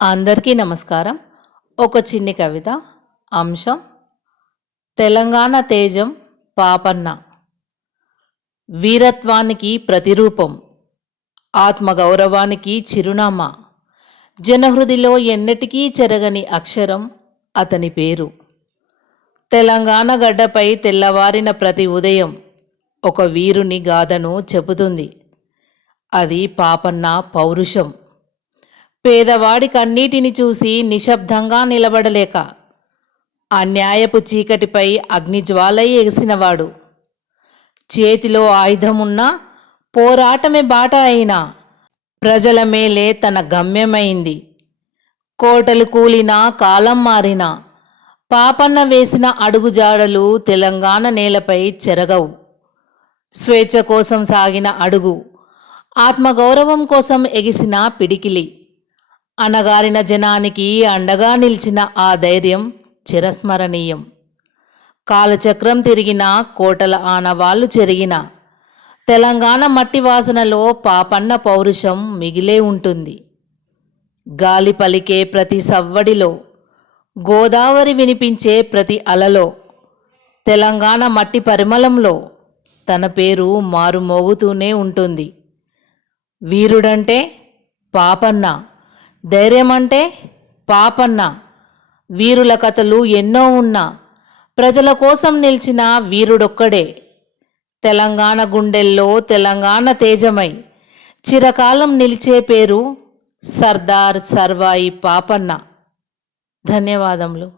అందరికీ నమస్కారం. ఒక చిన్ని కవిత. అంశం: తెలంగాణ తేజం పాపన్న. వీరత్వానికి ప్రతిరూపం, ఆత్మగౌరవానికి చిరునామా. జనహృదిలో ఎన్నటికీ చెరగని అక్షరం అతని పేరు. తెలంగాణ గడ్డపై తెల్లవారిన ప్రతి ఉదయం ఒక వీరుని గాథను చెబుతుంది. అది పాపన్న పౌరుషం. పేదవాడి కన్నీటిని చూసి నిశ్శబ్దంగా నిలబడలేక అన్యాయపు చీకటిపై అగ్నిజ్వాలై ఎగిసినవాడు. చేతిలో ఆయుధమున్నా పోరాటమే బాట అయినా ప్రజల మేలే తన గమ్యమైంది. కోటలు కూలినా కాలం మారినా పాపన్న వేసిన అడుగుజాడలు తెలంగాణ నేలపై చెరగవు. స్వేచ్ఛ కోసం సాగిన అడుగు, ఆత్మగౌరవం కోసం ఎగిసిన పిడికిలి, అణగారిన జనానికి అండగా నిలిచిన ఆ ధైర్యం చిరస్మరణీయం. కాలచక్రం తిరిగిన, కోటల ఆనవాళ్లు చెరిగిన తెలంగాణ మట్టి వాసనలో పాపన్న పౌరుషం మిగిలే ఉంటుంది. గాలి పలికే ప్రతి సవ్వడిలో, గోదావరి వినిపించే ప్రతి అలలో, తెలంగాణ మట్టి పరిమళంలో తన పేరు మారుమోగుతూనే ఉంటుంది. వీరుడంటే పాపన్న, ధైర్యమంటే పాపన్న. వీరుల కథలు ఎన్నో ఉన్నా ప్రజల కోసం నిలిచిన వీరుడొక్కడే. తెలంగాణ గుండెల్లో తెలంగాణ తేజమై చిరకాలం నిలిచే పేరు సర్దార్ సర్వాయి పాపన్న. ధన్యవాదములు.